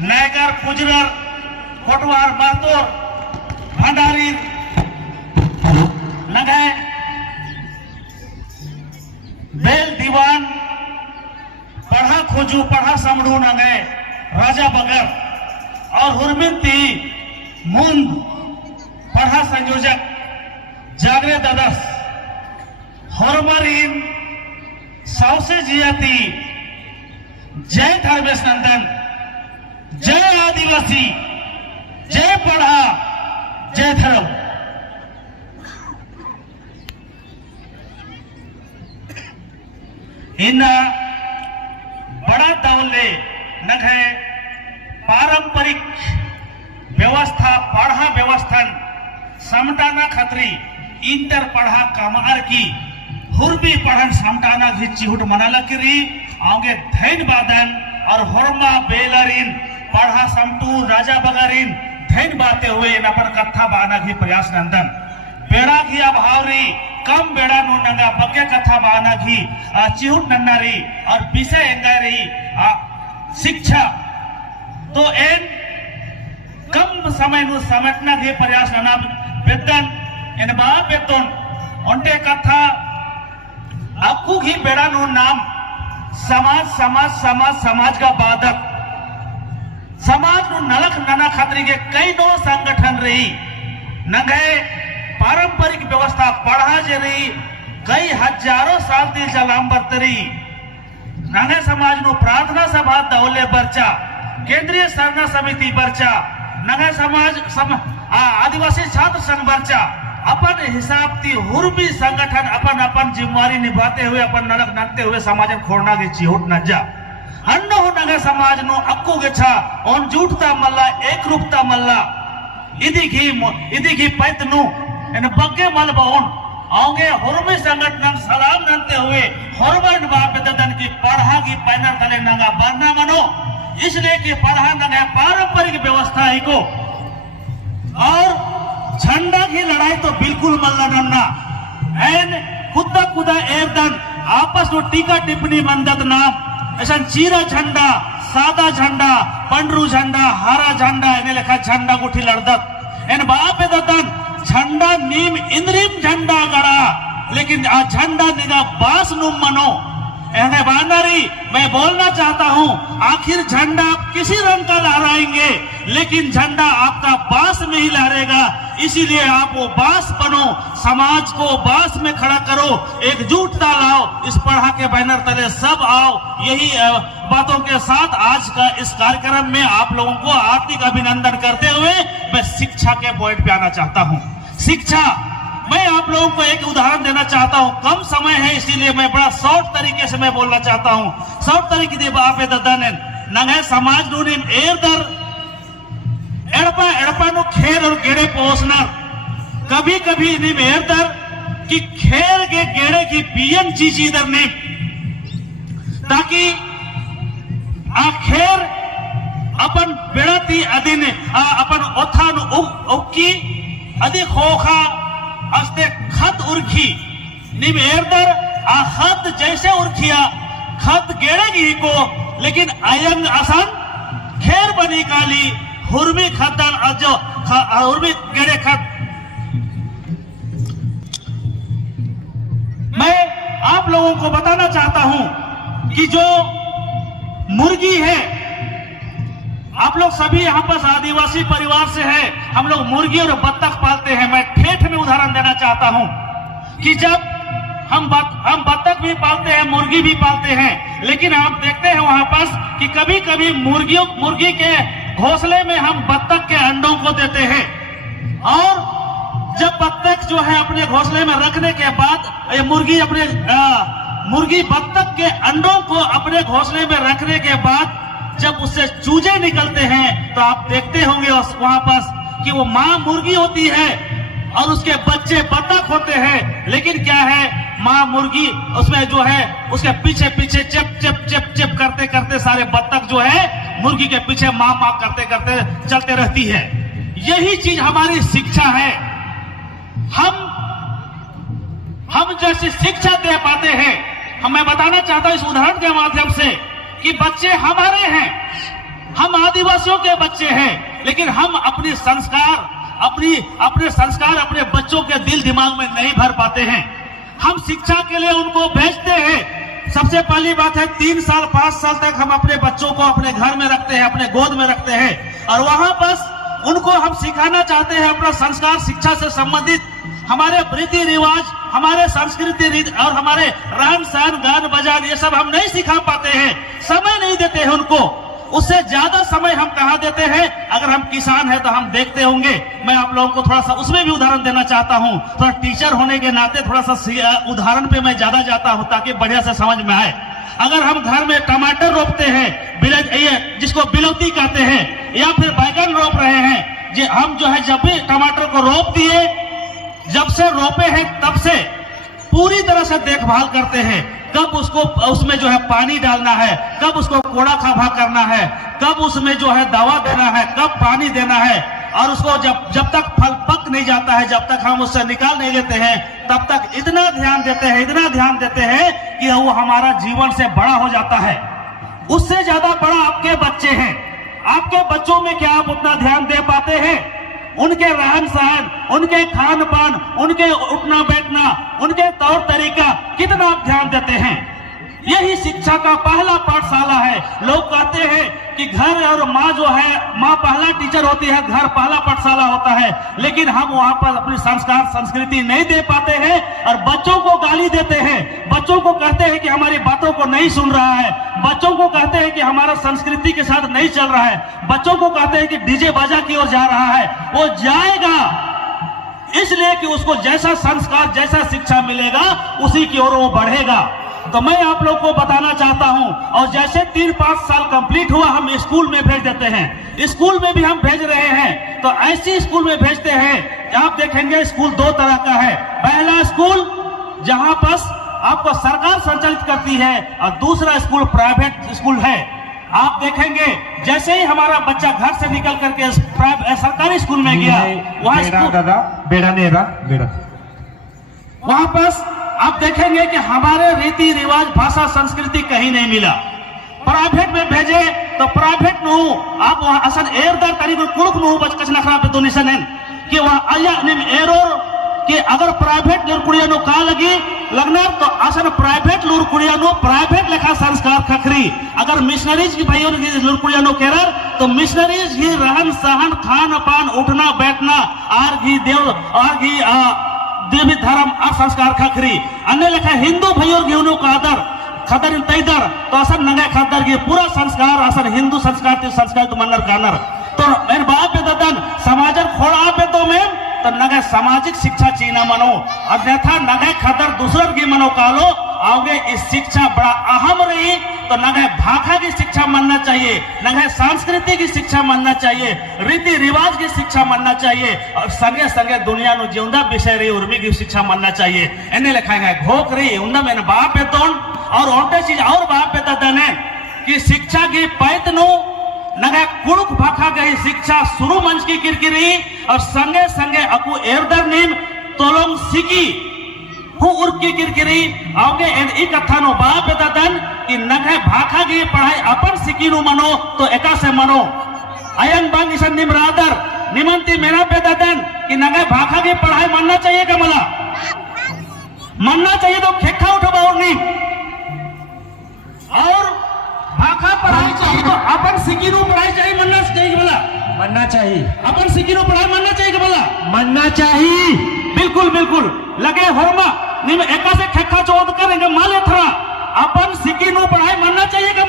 नायगर कुजरर कोटवार महतोर भंडारी नगे बेल दीवान पढ़ा खोजू पढ़ा समड़ू नगे राजा बगर और हुरमिनती मुंद पढ़ा संयोजक जागरे ददस हरमरीन सावसे जियाती जय धर्मेश नंदन जय आदिवासी जय पढ़ा जय धर्म। इन बड़ा दौले नगे पारंपरिक व्यवस्था पढ़ा व्यवस्था समटाना खतरी इंटर पढ़ा कमार की हुरबी पढ़न समटाना भी चिहुट मनाला किरी आगे धैन बादन और होरमा बेलरिन पढ़ा समटू राजा बगरिन धैन बाते हुए इन अपन कथा बाना की प्रयास नंदन बेड़ा की अभावरी कम बेड़ा नु नंगा बके कथा बाना की चिहुट नन्नारी और विषय एंगारी शिक्षा तो एन कम समय नु समेटना की प्रयास नना बेतन इन बा बेतन ओंटे कथा आपको ही बेड़ा नु नाम समाज समाज समाज समाज का बाधक समाज नु नलक नना खतरी के कई नो संगठन रही नगे पारंपरिक व्यवस्था पढ़ा जे रही कई हजारों साल दी चलाम बरतरी नगे समाज नु प्रार्थना सभा दौले बर्चा केंद्रीय सरना समिति बर्चा नगे समाज आदिवासी छात्र संघ बर्चा अपन हिसाब ती हुरबी संगठन अपन अपन जिम्मेवारी निभाते हुए अपन नरक नंते हुए समाज खोड़ना के चिहुट न जा अन्नो नगे समाज नु अक्कू के छा ओन जूठता मल्ला एक रूपता मल्ला इदी की पैत नु इन बग्गे मल बहोन आगे हुरबी संगठन सलाम नंते हुए हुरबन बाप ददन की पढ़ा की पैनर तले नंगा बरना मनो इसलिए कि पढ़ा नंगा पारंपरिक व्यवस्था ही को और झंडा की लड़ाई तो बिल्कुल मल्ला नन्ना एन खुदा एरदन आपस में टीका टिप्पणी मंदत नाम ऐसा चीरा झंडा सादा झंडा पंडरू झंडा हरा झंडा इन्हें लिखा झंडा गुठी लड़दत एन बाप दतन झंडा नीम इंद्रिम झंडा गड़ा लेकिन आ झंडा निगा बास नुम मनो एने बानारी मैं बोलना चाहता हूं आखिर झंडा आप किसी रंग का लहराएंगे लेकिन झंडा आपका बास में ही लहरेगा इसीलिए आप वो बास बनो समाज को बास में खड़ा करो एकजुटता लाओ इस पढ़ा के बैनर तले सब आओ यही बातों के साथ आज का इस कार्यक्रम में आप लोगों को हार्दिक अभिनंदन करते हुए मैं शिक्षा के पॉइंट पे आना चाहता हूं। शिक्षा मैं आप लोगों को एक उदाहरण देना चाहता हूं कम समय है इसीलिए मैं बड़ा शॉर्ट तरीके से मैं बोलना चाहता हूं शॉर्ट तरीके दे बापे ददन नंगे समाज नुने एरदर एड़पा एड़पा नु खेर और गेड़े पोसना कभी कभी नी एरदर कि खेर के गेड़े की बियन चीची इधर ने ताकि आ खेर अपन बेड़ती अदिन अपन ओथान उक्की अधिक खोखा अस्ते खत उर्खी निम एरदर आ खत जैसे उर्खिया खत गेड़ेगी को लेकिन अयंग असन खेर बनी काली हुरमी खतन अजो हुरमी गेड़े खत मैं आप लोगों को बताना चाहता हूं कि जो मुर्गी है आप लोग सभी यहाँ पर आदिवासी परिवार से है हम लोग मुर्गी और बत्तख पालते हैं मैं ठेठ में उदाहरण देना चाहता हूं कि जब हम बत्तख भी पालते हैं मुर्गी भी पालते हैं लेकिन आप देखते हैं वहां पर कि कभी कभी मुर्गी के घोंसले में हम बत्तख के अंडों को देते हैं और जब बत्तख जो है अपने घोंसले में रखने के बाद मुर्गी बत्तख के अंडों को अपने घोंसले में रखने के बाद जब उससे चूजे निकलते हैं तो आप देखते होंगे वहां पर कि वो माँ मुर्गी होती है और उसके बच्चे बत्तख होते हैं लेकिन क्या है माँ मुर्गी उसमें जो है उसके पीछे पीछे चप चप चप चप करते करते सारे बत्तख जो है मुर्गी के पीछे माँ माँ करते करते चलते रहती है। यही चीज हमारी शिक्षा है। हम जैसी शिक्षा दे पाते हैं हम मैं बताना चाहता हूं इस उदाहरण के माध्यम से कि बच्चे हमारे हैं हम आदिवासी आदिवासियों के बच्चे हैं, लेकिन हम अपने संस्कार अपने बच्चों के दिल दिमाग में नहीं भर पाते हैं। हम शिक्षा के लिए उनको भेजते हैं। सबसे पहली बात है 3 साल 5 साल तक हम अपने बच्चों को अपने घर में रखते हैं, अपने गोद में रखते हैं, और वहां बस उनको हम सिखाना चाहते हैं अपना संस्कार, शिक्षा से संबंधित हमारे रीति रिवाज, हमारे संस्कृति और हमारे रहन सहन, गान बजान, ये सब हम नहीं सिखा पाते हैं, समय नहीं देते हैं उनको। उससे ज्यादा समय हम कहाँ देते हैं? अगर हम किसान हैं तो हम देखते होंगे, मैं आप लोगों को थोड़ा सा उसमें भी उदाहरण देना चाहता हूँ। थोड़ा टीचर होने के नाते थोड़ा सा उदाहरण पे मैं ज्यादा जाता हूँ ताकि बढ़िया से समझ में आए। अगर हम घर में टमाटर रोपते हैं, जिसको बिलौती कहते हैं, या फिर बैगन रोप रहे हैं, हम जो है जब भी टमाटर को रोप दिए, जब से रोपे हैं तब से पूरी तरह से देखभाल करते हैं। कब उसमें जो है पानी डालना है, कब उसको कोड़ा खाभा करना है, कब उसमें जो है दवा देना है, कब पानी देना है, और उसको जब तक फल पक नहीं जाता है, जब तक हम उससे निकाल नहीं लेते हैं, तब तक इतना ध्यान देते हैं कि वो हमारा जीवन से बड़ा हो जाता है। उससे ज्यादा बड़ा आपके बच्चे हैं। आपके बच्चों में क्या आप उतना ध्यान दे पाते हैं? उनके रहन सहन, उनके खान पान, उनके उठना बैठना, उनके तौर तरीका कितना आप ध्यान देते हैं? यही शिक्षा का पहला पाठशाला है। लोग कहते हैं कि घर और माँ जो है, माँ पहला टीचर होती है, घर पहला पाठशाला होता है, लेकिन हम वहाँ पर अपनी संस्कार संस्कृति नहीं दे पाते हैं और बच्चों को गाली देते हैं। बच्चों को कहते हैं कि हमारी बातों को नहीं सुन रहा है, बच्चों को कहते हैं कि हमारा संस्कृति के साथ नहीं चल रहा है, बच्चों को कहते हैं कि डीजे बाजा की ओर जा रहा है। वो जाएगा इसलिए कि उसको जैसा संस्कार, जैसा शिक्षा मिलेगा, उसी की ओर वो बढ़ेगा। तो मैं आप लोग को बताना चाहता हूं, और जैसे 3-5 साल कंप्लीट हुआ, हम स्कूल में भेज देते हैं। स्कूल में भी हम भेज रहे हैं, तो ऐसी स्कूल में भेजते हैं। आप देखेंगे स्कूल 2 तरह का है। पहला स्कूल जहां पर आपको सरकार संचालित करती है, और दूसरा स्कूल प्राइवेट स्कूल है। आप देखेंगे जैसे ही हमारा बच्चा घर से निकल करके सरकारी स्कूल में गया, वहां पर आप देखेंगे कि हमारे रीति रिवाज, भाषा, संस्कृति कहीं नहीं मिला। प्राइवेट में भेजे तो प्राइवेट नु आप वहां असन एरदार तारीख कुरुक नु बचकच नखरा पे तो निशन है कि वहां आया निम एरोर कि अगर प्राइवेट लुरकुड़ियानो का लगी लगना तो असन प्राइवेट लुरकुड़ियानो प्राइवेट लेखा संस्कार खखरी। अगर मिशनरीज की भाइयों की लुरकुड़ियानो केरर तो मिशनरीज की रहन सहन, खान पान, उठना बैठना, आर्घी देवी धर्म और संस्कार खखरी। अन्य लेखा हिंदू भाइयों घेऊनो का आदर खतर तैदर तो असन नंगे खतर की पूरा संस्कार असन हिंदू संस्कार तो मनर कानर तो मेरे बाप पे ददन समाजर खोड़ा पे तो मैं तो नगे सामाजिक शिक्षा चीना मनो, अन्यथा नगे खतर दूसर की मनो कालो आगे। इस शिक्षा बड़ा अहम रही तो नगे भाषा की शिक्षा मानना चाहिए, नगे संस्कृति की शिक्षा मानना चाहिए, रीति रिवाज की शिक्षा मानना चाहिए, और संगे संगे दुनिया नु जीवंदा विषय रही उर्मी की शिक्षा मानना चाहिए। इन्हें लिखाएंगे घोक रही उन्ना मैंने बाप पे तो और ओंटे चीज और बाप पे ददन कि शिक्षा की पैत नु नगा कुड़ुक भाखा गई शिक्षा शुरू मंच की किरकिरी और संगे संगे अकु एरदर नीम तोलम सिकी हु उर्क की किरकिरी आगे इन कथा नो बाप बेदन कि नगे भाखा की पढ़ाई अपन सिकी नु मनो तो एका से मनो अयन बंग इसन निम रादर निमंती मेरा बेदन कि नगे भाखा की पढ़ाई मानना चाहिए क्या मला मानना चाहिए तो खेखा उठो और नहीं और भाखा पढ़ाई चाहिए तो अपन सिकीनु पढ़ाई चाहिए मानना चाहिए अपन सिकीनु पढ़ाई मानना चाहिए मानना चाहिए। बिल्कुल बिल्कुल लगे होमा निम एका से खेखा चोद करेंगे माले थरा अपन सिकीनु पढ़ाई मानना चाहिए क्या